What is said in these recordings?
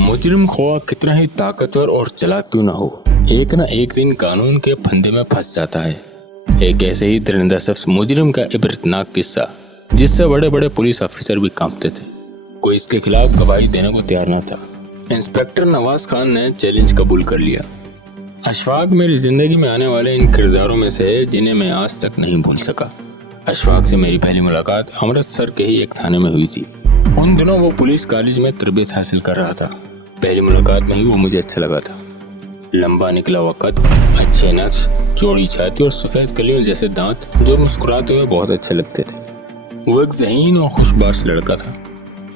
मुजरिम ख्वाह कितना ही ताकतवर और चालाक क्यों ना हो, एक ना एक दिन कानून के फंदे में फंस जाता है। एक ऐसे ही दरिंदा शख्स मुजरिम का इबरतनाक किस्सा, जिससे बड़े बड़े पुलिस ऑफिसर भी कांपते थे। कोई इसके खिलाफ गवाही देने को तैयार न था। इंस्पेक्टर नवाज खान ने चैलेंज कबूल कर लिया। अशफाक मेरी जिंदगी में आने वाले इन किरदारों में से है जिन्हें मैं आज तक नहीं भूल सका। अशफाक से मेरी पहली मुलाकात अमृतसर के ही एक थाने में हुई थी। उन दिनों वो पुलिस कॉलेज में तरबियत हासिल कर रहा था। पहली मुलाकात में ही वो मुझे अच्छा लगा था। लंबा निकला वक़्त, अच्छे नक्श, चौड़ी छाती और सफ़ेद कलियों जैसे दांत जो मुस्कुराते हुए बहुत अच्छे लगते थे। वो एक ज़हीन और खुशबाश लड़का था।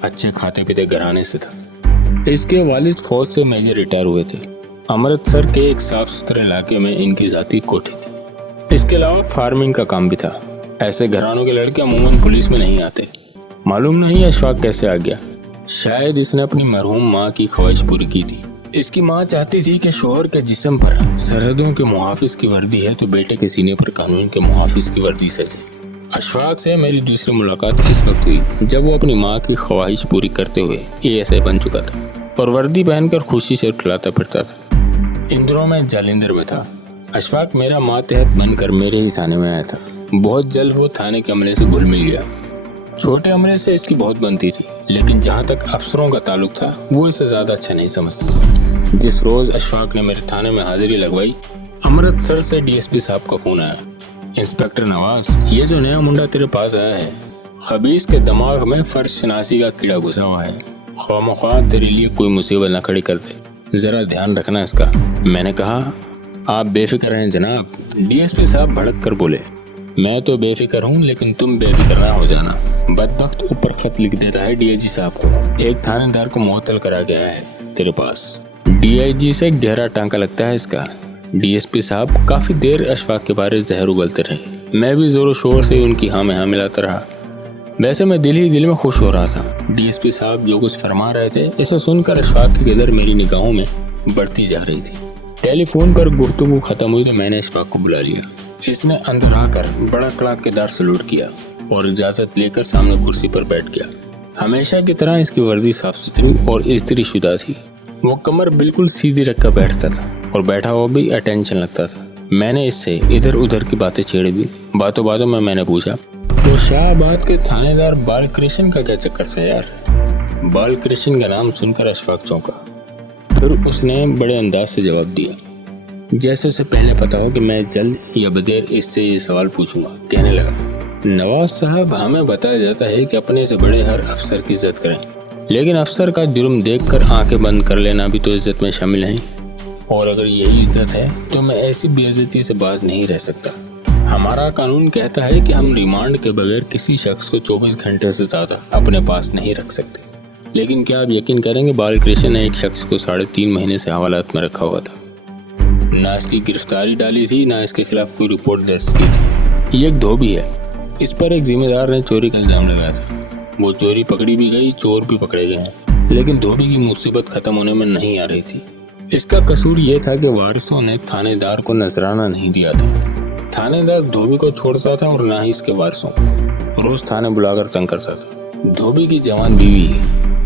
अच्छे खाते पीते घराने से था। इसके वालिद फौज से मेजर रिटायर हुए थे। अमृतसर के एक साफ सुथरे इलाके में इनकी ज़ाती कोठी थी। इसके अलावा फार्मिंग का काम भी था। ऐसे घरानों के लड़के अमूमन पुलिस में नहीं आते। मालूम नहीं अशफाक कैसे आ गया। शायद इसने अपनी मरहूम माँ की ख्वाहिश पूरी की थी। इसकी माँ चाहती थी कि शोहर के जिस्म पर सरहदों के मुहाफिज की वर्दी है तो बेटे के सीने पर कानून के मुहाफिज की वर्दी सजे। अशफाक से मेरी दूसरी मुलाकात इस वक्त हुई जब वो अपनी माँ की ख्वाहिश पूरी करते हुए ASI बन चुका था और वर्दी पहनकर खुशी से उठलाता फिरता था। इन दिनों में जालिंदर में था। अशफाक मेरा मातहत बनकर मेरे ही थाने में आया था। बहुत जल्द वो थाने के अमले से घुल मिल गया। छोटे अमले से इसकी बहुत बनती थी, लेकिन जहाँ तक अफसरों का ताल्लुक था वो इसे ज़्यादा अच्छा नहीं समझता था। जिस रोज़ अशफाक ने मेरे थाने में हाजिरी लगवाई, अमृतसर से DSP साहब का फ़ोन आया। इंस्पेक्टर नवाज, ये जो नया मुंडा तेरे पास आया है, खबीस के दिमाग में फर्श शनासी का कीड़ा घुसा हुआ है। ख्वाह तेरे लिए कोई मुसीबत न खड़ी कर दे, ज़रा ध्यान रखना इसका। मैंने कहा, आप बेफिक्र हैं जनाब। DSP साहब भड़क कर बोले, मैं तो बेफिक्र हूँ, लेकिन तुम बेफिक्र ना हो जाना। बदबख्त ऊपर खत लिख देता है DIG साहब को। एक थानेदार को मुअत्तल करा गया है तेरे पास। DIG से गहरा टांका लगता है इसका। DSP साहब काफी देर अशफाक के बारे जहर उगलते रहे। मैं भी जोरों शोर से उनकी हाँ में हाँ मिलाता रहा। वैसे मैं दिल ही दिल में खुश हो रहा था। DSP साहब जो कुछ फरमा रहे थे, इसे सुनकर अशफाक की कदर मेरी निगाहों में बढ़ती जा रही थी। टेलीफोन पर गुफ्तगू खत्म हुई तो मैंने अशफाक को बुला लिया। इसने अंदर आकर बड़ा कड़ाकेदार सलूट किया और इजाजत लेकर सामने कुर्सी पर बैठ गया। हमेशा की तरह इसकी वर्दी साफ सुथरी और इस्त्री शुदा थी। वो कमर बिल्कुल सीधी रखकर बैठता था और बैठा हुआ भी अटेंशन लगता था। मैंने इससे इधर उधर की बातें छेड़ दी। बातों बातों में मैंने पूछा, तो शाहबाद के थानेदार बालकृष्ण का क्या चक्कर था यार? बालकृष्ण का नाम सुनकर अशफाक चौंका। फिर उसने बड़े अंदाज से जवाब दिया, जैसे उसे पहले पता हो कि मैं जल्द या बदेर इससे ये सवाल पूछूंगा। कहने लगा, नवाज साहब, हमें बताया जाता है कि अपने से बड़े हर अफसर की इज्जत करें, लेकिन अफसर का जुर्म देखकर आंखें बंद कर लेना भी तो इज्जत में शामिल है। और अगर यही इज्जत है तो मैं ऐसी बेइज्जती से बाज नहीं रह सकता। हमारा कानून कहता है कि हम रिमांड के बगैर किसी शख्स को 24 घंटे से ज्यादा अपने पास नहीं रख सकते। लेकिन क्या आप यकीन करेंगे, बालकृष्ण ने एक शख्स को 3.5 महीने से हवालात में रखा हुआ था। ना इसकी गिरफ्तारी डाली थी, ना इसके खिलाफ कोई रिपोर्ट दर्ज की थी। ये एक धोबी है। इस पर एक जिम्मेदार ने चोरी का इल्जाम लगाया था। वो चोरी पकड़ी भी गई, चोर भी पकड़े गए हैं, लेकिन धोबी की मुसीबत खत्म होने में नहीं आ रही थी। इसका कसूर ये था कि वारिसों ने थानेदार को नजराना नहीं दिया था। थानेदार धोबी को छोड़ता था और ना ही इसके वारिसों को। रोज थाने बुलाकर तंग करता था। धोबी की जवान बीवी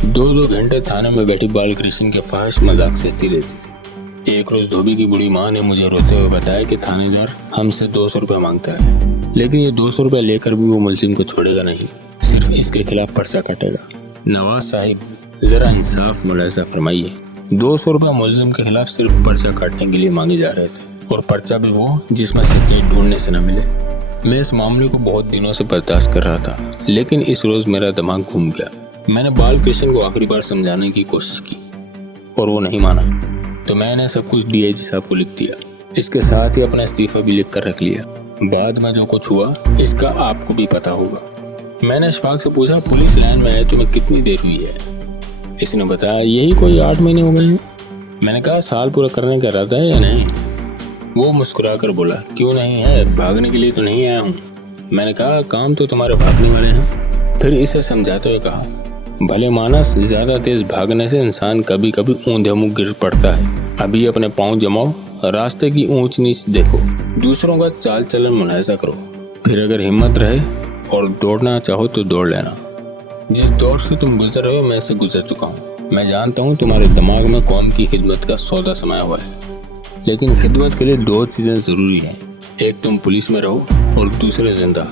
2-2 घंटे थाने में बैठी बालकृष्ण के फाहिश मजाक सहती रहती थी। एक रोज धोबी की बुढ़ी माँ ने मुझे रोते हुए बताया कि थानेदार हमसे 200 रुपये मांगता है, लेकिन ये 200 रुपये लेकर भी वो मुलजिम को छोड़ेगा नहीं, सिर्फ इसके खिलाफ पर्चा काटेगा। नवाज साहिब, जरा इंसाफ मुलाहिजा फरमाइए। 200 रुपये मुलजिम के खिलाफ सिर्फ पर्चा काटने के लिए मांगे जा रहे थे, और पर्चा भी वो जिसमें सच्चाई ढूंढने से न मिले। मैं इस मामले को बहुत दिनों से बर्दाश्त कर रहा था, लेकिन इस रोज मेरा दिमाग घूम गया। मैंने बालकृष्ण को आखिरी बार समझाने की कोशिश की और वो नहीं माना, तो मैंने सब कुछ DIG साहब को लिख दिया। इसके साथ ही अपना इस्तीफा भी लिख कर रख लिया। बाद में जो कुछ हुआ इसका आपको भी पता होगा। मैंने अशफाक से पूछा, पुलिस लाइन में आए तुम्हें कितनी देर हुई है? इसने बताया, यही कोई 8 महीने हो गए हैं। मैंने कहा, साल पूरा करने का इरादा है या नहीं? वो मुस्कुरा कर बोला, क्यों नहीं है, भागने के लिए तो नहीं आया हूँ। मैंने कहा, काम तो तुम्हारे भागने वाले हैं। फिर इसे समझाते हुए कहा, भले मानस, ज्यादा तेज भागने से इंसान कभी कभी ऊंधे मुंह गिर पड़ता है। अभी अपने पाँव जमाओ, रास्ते की ऊंच नीच देखो, दूसरों का चाल चलन मुलाहिजा करो, फिर अगर हिम्मत रहे और दौड़ना चाहो तो दौड़ लेना। जिस दौर से तुम गुजर रहे हो मैं से गुजर चुका हूँ। میں جانتا ہوں تمہارے دماغ میں قوم کی خدمت کا سودا سمایا ہوا ہے، لیکن خدمت کے لیے 2 چیزیں ضروری ہیں، ایک تم پولیس میں رہو اور دوسرے زندہ۔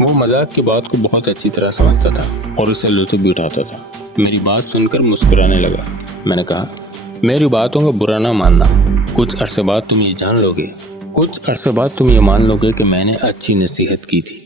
وہ مذاق کی بات کو بہت اچھی طرح سمجھتا تھا اور اسے لطف بھی اٹھاتا تھا۔ میری بات سن کر مسکرانے لگا۔ میں نے کہا، میری باتوں کا برا نہ ماننا، کچھ عرصے بعد تم یہ مان لو گے کہ میں نے اچھی نصیحت کی تھی۔